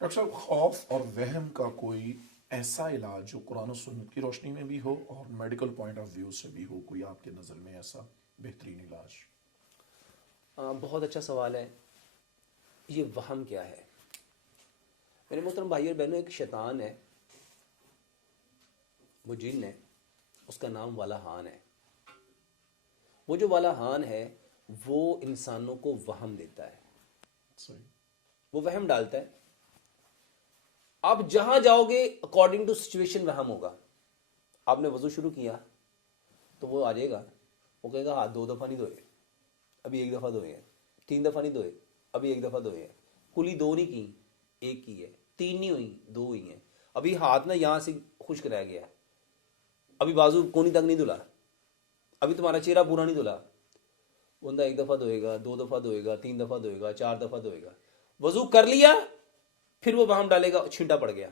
Doctor صاحب، خوف اور وہم کا کوئی ایسا علاج جو قرآن و سنت کی روشنی میں بھی ہو اور میڈیکل پوائنٹ آف ویو سے بھی ہو، کوئی آپ کے نظر میں ایسا بہترین علاج؟ بہت اچھا سوال ہے. یہ وہم کیا ہے؟ میرے محترم بھائی اور بہنوں، ایک شیطان ہے، وہ جن ہے، اس کا نام والہان ہے. وہ جو والہان ہے وہ انسانوں کو وہم دیتا ہے، صحیح. وہ وہم ڈالتا ہے. آپ جہاں جاؤ گے اکارڈنگ ٹو سچویشن وہم ہوگا. آپ نے وضو شروع کیا تو وہ آ جائے گا، وہ کہے گا ہاتھ 2 دفعہ نہیں دھوئے، ابھی 1 دفعہ دھوئے ہیں. 3 دفعہ نہیں دھوئے، ابھی 1 دفعہ دھوئے ہیں. کلی 2 نہیں کی، 1 کی ہے. 3 نہیں ہوئی، 2 ہوئی ہیں. ابھی ہاتھ نا یہاں سے خشک رہ گیا، ابھی بازو کونی تک نہیں دھلا، ابھی تمہارا چہرہ پورا نہیں دھلا. بندہ 1 دفعہ دھوئے گا، 2 دفعہ دھوئے گا، 3 دفعہ دھوئے گا، 4 دفعہ دھوئے گا. وضو کر لیا، پھر وہ وہم ڈالے گا، چھینٹا پڑ گیا،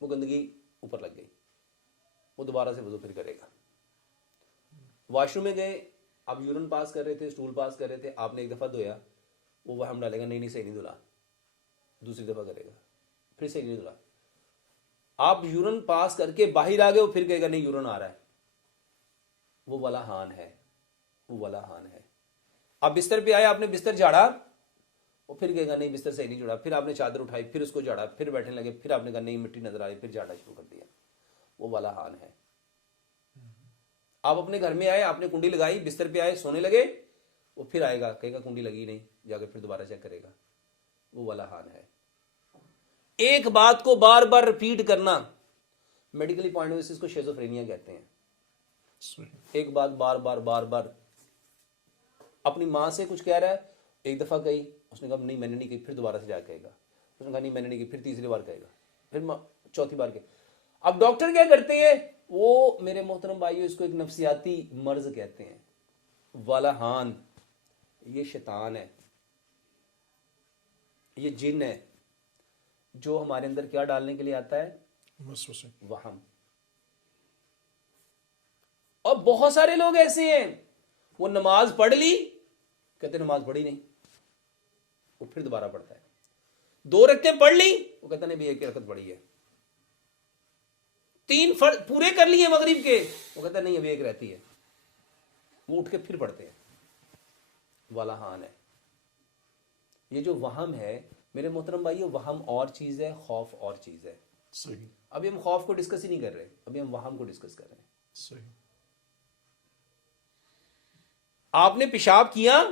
وہ گندگی اوپر لگ گئی، وہ دوبارہ سے وضو پھر کرے گا. واش روم میں گئے، آپ یورن پاس کر رہے تھے، اسٹول پاس کر رہے تھے، آپ نے 1 دفعہ دھویا، وہ وہم ڈالے گا نہیں صحیح نہیں دھلا، دوسری دفعہ کرے گا، پھر صحیح نہیں دھلا. آپ یورن پاس کر کے باہر آ گئے، وہ پھر کہے گا نہیں یورن آ رہا ہے. وہ والہان ہے، وہ والہان ہے. آپ بستر پہ آئے، آپ نے بستر جھاڑا، وہ پھر کہے گا نہیں بستر صحیح نہیں جھاڑا. پھر آپ نے چادر اٹھائی، پھر اس کو جھاڑا، پھر بیٹھنے لگے، پھر آپ نے کہا نہیں مٹی نظر آئی، پھر جھاڑا شروع کر دیا. وہ والہان ہے. آپ اپنے گھر میں آئے، آپ نے کنڈی لگائی، بستر پہ آئے، سونے لگے، وہ پھر آئے گا، کہے گا کنڈی لگی نہیں، جا کے پھر دوبارہ چیک کرے گا. وہ والہان ہے. ایک بات کو بار بار رپیٹ کرنا، میڈیکلی پوائنٹ آف ویو سے اس کو شیزوفرینیا کہتے ہیں. ایک بات بار بار بار بار. اپنی ماں سے کچھ کہہ رہا ہے، 1 دفعہ کہی، اس نے کہا نہیں میں نے نہیں کہی، پھر دوبارہ سے جا کہے گا. اس نے کہا نہیں میں نے نہیں کہی، پھر تیسری بار کہے گا، پھر چوتھی بار کہے. اب ڈاکٹر کیا کرتے ہیں؟ وہ میرے محترم بھائیو اس کو ایک نفسیاتی مرض کہتے ہیں. والہان یہ شیطان ہے، یہ جن ہے جو ہمارے اندر کیا ڈالنے کے لیے آتا ہے؟ وسوسے. وہم. اور بہت سارے لوگ ایسے ہیں، وہ نماز پڑھ لی، کہتے نماز پڑھی نہیں، وہ پھر دوبارہ پڑھتا ہے. 2 رکعتیں پڑھ لی، وہ کہتا نہیں بھی 1 رکعت پڑھی ہے. 3 فرض پورے کر لیے مغرب کے، وہ کہتا نہیں ابھی 1 رہتی ہے. وہ اٹھ کے پھر پڑھتے ہیں. والہان ہے. یہ جو وہم ہے میرے محترم بھائی، وہم اور چیز ہے، خوف اور چیز ہے. صحیح. ابھی ہم خوف کو ڈسکس ہی نہیں کر رہے، ابھی ہم وہم کو ڈسکس کر رہے ہیں. صحیح. آپ نے پیشاب کیا،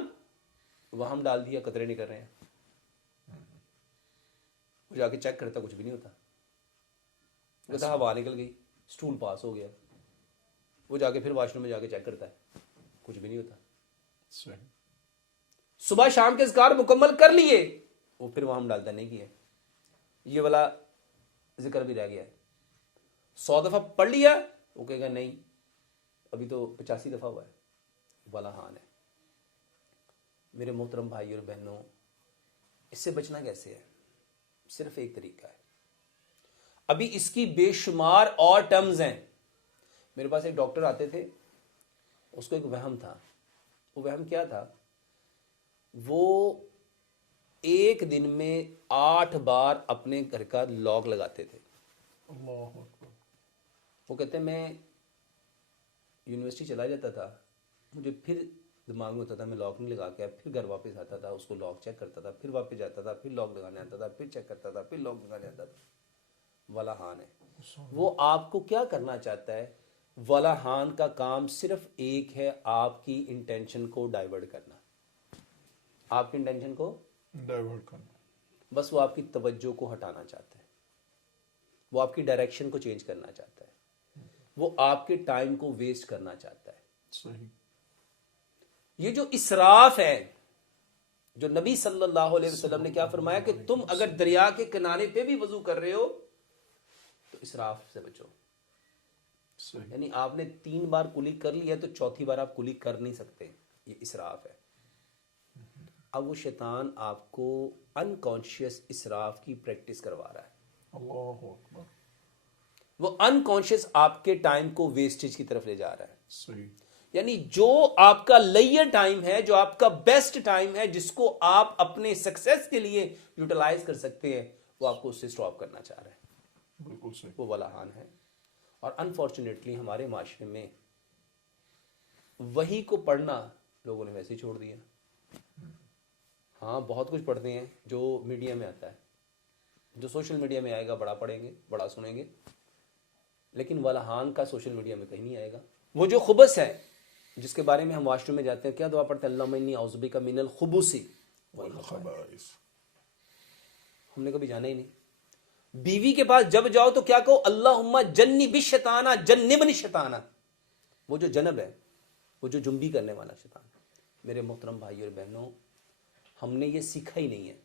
وہم ڈال دیا قطرے نہیں کر رہے ہیں، وہ جا کے چیک کرتا، کچھ بھی نہیں ہوتا. کہتا ہوا نکل گئی، اسٹول پاس ہو گیا. وہ جا کے پھر واش روم میں جا کے چیک کرتا ہے، کچھ بھی نہیں ہوتا. صحیح. صبح شام کے اذکار مکمل کر لیے، وہ پھر وہم ڈالتا نہیں کیا، یہ والا ذکر بھی رہ گیا ہے. 100 دفعہ پڑھ لیا، وہ کہے گا نہیں ابھی تو 85 دفعہ ہوا ہے. والہان ہے. میرے محترم بھائی اور بہنوں، اس سے بچنا کیسے ہے؟ صرف ایک طریقہ ہے. ابھی اس کی بے شمار اور ٹرمز ہیں. میرے پاس ایک ڈاکٹر آتے تھے، اس کو ایک وہم تھا. وہ وہم کیا تھا؟ وہ ایک دن میں 8 بار اپنے گھر کا لاک لگاتے تھے. اللہ اکبر. وہ کہتے ہیں میں یونیورسٹی چلا جاتا تھا، مجھے پھر دماغ میں ہوتا تھا میں لاک نہیں لگا کے، پھر گھر واپس آتا تھا، اس کو لاک چیک کرتا تھا، پھر واپس جاتا تھا، پھر لاک لگانے آتا تھا، پھر چیک کرتا تھا، پھر لاک لگانے آتا تھا. والہان ہے. وہ آپ کو کیا کرنا چاہتا ہے؟ والہان کا کام صرف ایک ہے، آپ کی انٹینشن کو ڈائیورٹ کرنا. آپ کی انٹینشن کو ڈائیورٹ کرنا. بس وہ آپ کی توجہ کو ہٹانا چاہتا ہے، وہ آپ کی ڈائریکشن کو چینج کرنا چاہتا ہے، وہ آپ کے ٹائم کو ویسٹ کرنا چاہتا ہے. صحیح. یہ جو اسراف ہے، جو نبی صلی اللہ علیہ وسلم نے کیا فرمایا کہ تم اگر دریا کے کنارے پہ بھی وضو کر رہے ہو تو اسراف سے بچو. صحیح. یعنی آپ نے 3 بار کلی کر لی ہے تو چوتھی بار آپ کلی کر نہیں سکتے، یہ اسراف ہے. اب وہ شیطان آپ کو انکانشیس اسراف کی پریکٹس کروا رہا ہے. اللہ اکبر. وہ انکانشیس آپ کے ٹائم کو ویسٹیج کی طرف لے جا رہا ہے. صحیح. یعنی جو آپ کا لیئر ٹائم ہے، جو آپ کا بیسٹ ٹائم ہے، جس کو آپ اپنے سکسیس کے لیے یوٹیلائز کر سکتے ہیں، وہ آپ کو اس سے اسٹاپ کرنا چاہ رہا ہے، بالکل صحیح. وہ ولاحان ہے. اور انفارچونیٹلی ہمارے معاشرے میں وہی کو پڑھنا لوگوں نے ویسے ہی چھوڑ دیا. ہاں بہت کچھ پڑھتے ہیں جو میڈیا میں آتا ہے، جو سوشل میڈیا میں آئے گا بڑا پڑھیں گے، بڑا سنیں گے، لیکن ولاحان کا سوشل میڈیا میں کہیں نہیں آئے گا. وہ جو خبث ہے جس کے بارے میں ہم واش روم میں جاتے ہیں کیا دعا پڑھتے ہیں، اللہم انی اعوذ بک من الخبث والخبائث. ہم نے کبھی جانا ہی نہیں. بیوی کے پاس جب جاؤ تو کیا کہو، اللہم جنب الشیطان جنبنی الشیطان. وہ جو جنب ہے، وہ جو جنبی کرنے والا شیطان. میرے محترم بھائی اور بہنوں، ہم نے یہ سیکھا ہی نہیں ہے.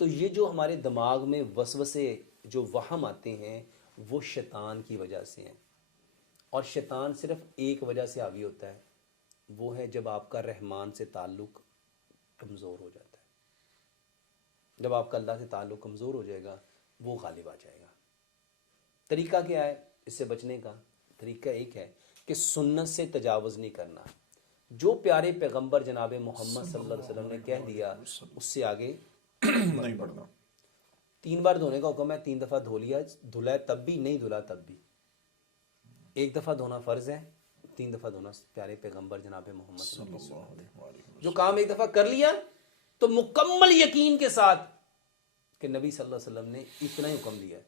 تو یہ جو ہمارے دماغ میں وسوسے جو وہم آتے ہیں وہ شیطان کی وجہ سے ہیں. اور شیطان صرف ایک وجہ سے حاوی ہوتا ہے، وہ ہے جب آپ کا رحمان سے تعلق کمزور ہو جاتا ہے. جب آپ کا اللہ سے تعلق کمزور ہو جائے گا وہ غالب آ جائے گا. طریقہ کیا ہے اس سے بچنے کا؟ طریقہ ایک ہے کہ سنت سے تجاوز نہیں کرنا. جو پیارے پیغمبر جناب محمد صلی اللہ علیہ وسلم نے کہہ دیا اس سے آگے نہیں پڑھنا. 3 بار دھونے کا حکم ہے، 3 دفعہ دھو لیا، دھلا ہے تب بھی، نہیں دھلا تب بھی. 1 دفعہ دھونا فرض ہے، 3 دفعہ دھونا پیارے پیغمبر جناب محمد صلی اللہ علیہ وسلم. جو کام 1 دفعہ کر لیا تو مکمل یقین کے ساتھ کہ نبی صلی اللہ علیہ وسلم نے اتنا ہی حکم دیا ہے،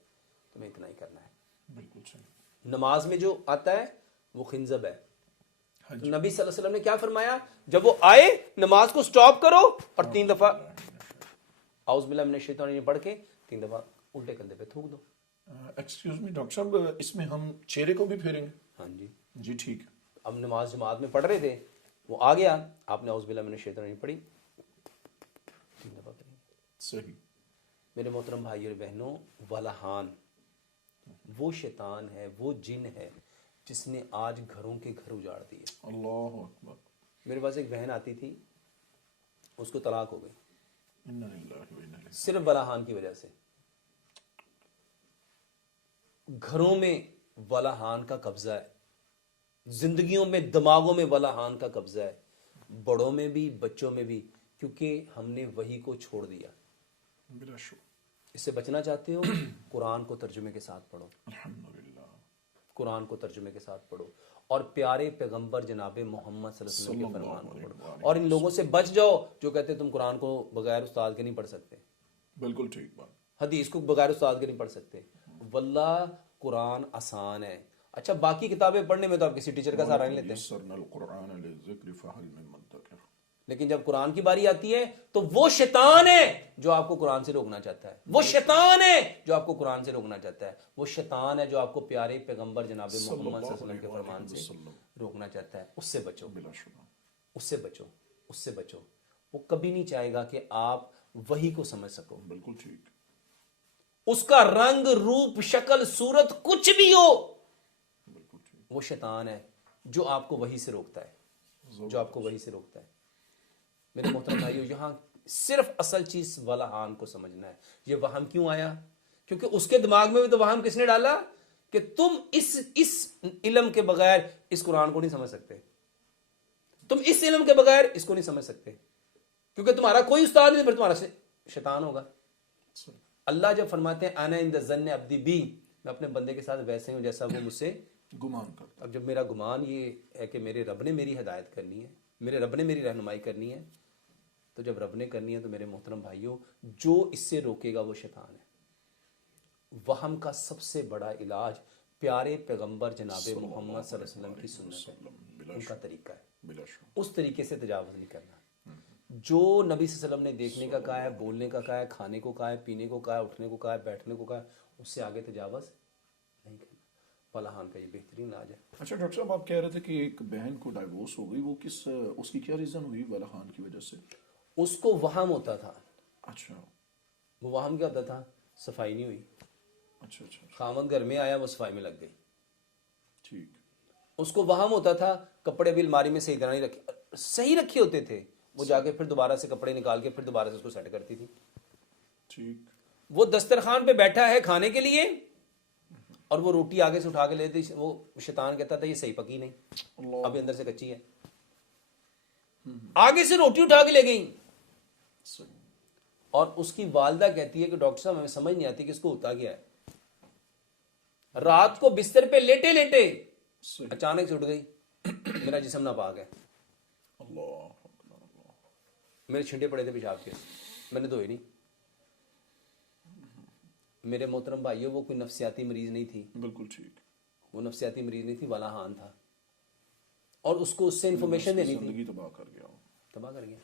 تمہیں اتنا ہی کرنا ہے. بالکل صحیح. نماز میں جو آتا ہے وہ خنزب ہے. ہاں تو نبی صلی اللہ علیہ وسلم نے کیا فرمایا، جب وہ آئے نماز کو سٹاپ کرو اور 3 دفعہ اعوذ باللہ من الشیطان الرجیم پڑھ کے 3 دفعہ الٹے کندھے پہ تھوک دو. ایکسکیوز می ڈاکٹر صاحب، اس میں ہم چہرے کو بھی پھیریں گے؟ ہاں جی. جی ٹھیک. اب نماز جماعت میں پڑھ رہے تھے، وہ آ گیا، آپ نے اعوذ باللہ من الشیطان الرجیم پڑھی، 3 دفعہ کریں گے. صحیح. میرے محترم بھائی اور بہنوں، ولاحان وہ شیطان ہے، وہ جن ہے جس نے آج گھروں کے گھر اجاڑ دیے. اللہ اکبر. میرے پاس ایک بہن آتی تھی، اس کو طلاق ہو گئی انا للہ و انا الیہ. صرف ولاحان کی وجہ سے. گھروں میں ولاحان کا قبضہ ہے، زندگیوں میں دماغوں میں ولاحان کا قبضہ ہے، بڑوں میں بھی بچوں میں بھی، کیونکہ ہم نے وحی کو چھوڑ دیا. بلا شک. اس سے بچنا چاہتے ہو قرآن کو ترجمے کے ساتھ پڑھو. الحمدللہ. قرآن کو ترجمے کے ساتھ پڑھو اور پیارے پیغمبر جناب محمد صلی اللہ علیہ وسلم کے فرمان کو پڑھو. اور ان لوگوں سے بچ جاؤ جو کہتے تم قرآن کو بغیر استاد کے نہیں پڑھ سکتے، بالکل ٹھیک بات. حدیث کو بغیر استاد کے نہیں پڑھ سکتے. واللہ قرآن آسان ہے. اچھا باقی کتابیں پڑھنے میں تو آپ کسی ٹیچر کا سہارا نہیں لیتے، یسرنا القرآن للذکر فہل من مدکر. لیکن جب قرآن کی باری آتی ہے تو وہ شیطان ہے جو آپ کو قرآن سے روکنا چاہتا ہے. وہ شیطان ہے جو آپ کو قرآن سے روکنا چاہتا ہے. وہ شیطان ہے جو آپ کو پیارے پیغمبر جناب محمد صلی اللہ علیہ وسلم کے فرمان سے روکنا چاہتا ہے. اس سے بچو، بلا شبہ. اس سے بچو، اس سے بچو. وہ کبھی نہیں چاہے گا کہ آپ وہی کو سمجھ سکو. بالکل ٹھیک. اس کا رنگ روپ شکل صورت کچھ بھی ہو، بالکل ٹھیک. وہ شیطان ہے جو آپ کو وہی سے روکتا ہے، جو آپ کو وہی سے روکتا ہے. میرے محترم بھائیو، یہاں صرف اصل چیز ولاحان کو سمجھنا ہے. یہ وہم کیوں آیا؟ کیونکہ اس کے دماغ میں بھی تو وہم کس نے ڈالا کہ تم اس علم کے بغیر اس قرآن کو نہیں سمجھ سکتے، تم اس علم کے بغیر اس کو نہیں سمجھ سکتے، کیونکہ تمہارا کوئی استاد نہیں، پھر تمہارا شیطان ہوگا. اللہ جب فرماتے ہیں انا عند ظن عبدی بی، میں اپنے بندے کے ساتھ ویسے ہوں جیسا وہ مجھ سے گمان کرتا. اب جب میرا گمان یہ ہے کہ میرے رب نے میری ہدایت کرنی ہے، میرے رب نے میری رہنمائی کرنی ہے، تو جب رب نے کرنی ہے تو میرے محترم بھائیوں جو اس سے روکے گا وہ شیطان ہے. وہم کا سب سے بڑا علاج پیارے پیغمبر جناب محمد صلی اللہ علیہ وسلم کی سنت ہے، ان کا طریقہ ہے. بلا شک. اس طریقے سے تجاوز نہیں کرنا. جو نبی صلی اللہ علیہ وسلم نے دیکھنے کا کہا ہے، بولنے کا کہا ہے، کھانے کو کہا ہے، پینے کو کہا ہے، اٹھنے کو کہا ہے، بیٹھنے کو کہا ہے، اس سے آگے تجاوز نہیں کرنا. ولاحان کا یہ بہترین علاج ہے. اچھا ڈاکٹر صاحب، آپ کہہ رہے تھے کہ ایک بہن کو ڈائیورس ہو گئی، وہ اس کی کیا ریزن ہوئی ولاحان کی وجہ سے؟ اس کو وہم ہوتا تھا. اچھا. وہ وہم کیا ہوتا تھا؟ صفائی نہیں ہوئی. اچھا اچھا. خاوند گھر میں آیا، وہ صفائی میں لگ گئی. ٹھیک. اس کو وہم ہوتا تھا کپڑے بھی الماری میں صحیح طرح نہیں رکھے، صحیح رکھے ہوتے تھے، وہ جا کے پھر دوبارہ سے کپڑے نکال کے پھر دوبارہ سے اس کو سیٹ کرتی تھی. ٹھیک. وہ دسترخوان پہ بیٹھا ہے کھانے کے لیے اور وہ روٹی آگے سے اٹھا کے لیتی، وہ شیطان کہتا تھا یہ صحیح پکی نہیں، ابھی اندر سے کچی ہے. آگے سے روٹی اٹھا کے لے گئی اور اس کی والدہ کہتی ہے کہ ڈاکٹر صاحب ہمیں سمجھ نہیں آتی کہ اس کو ہوتا کیا ہے. رات کو بستر پہ لیٹے لیٹے صحیح. اچانک سے اٹھ گئی, میرا جسم ناپاک ہے, اللہ میرے چھنٹے پڑے تھے پیشاب کے, میں نے دھوئے نہیں. میرے محترم بھائیو, وہ کوئی نفسیاتی مریض نہیں تھی, بالکل ٹھیک. وہ نفسیاتی مریض نہیں تھی, والا ہان تھا, اور اس کو اس سے انفارمیشن دینی تھی, زندگی تباہ کر گیا. تباہ کر گیا.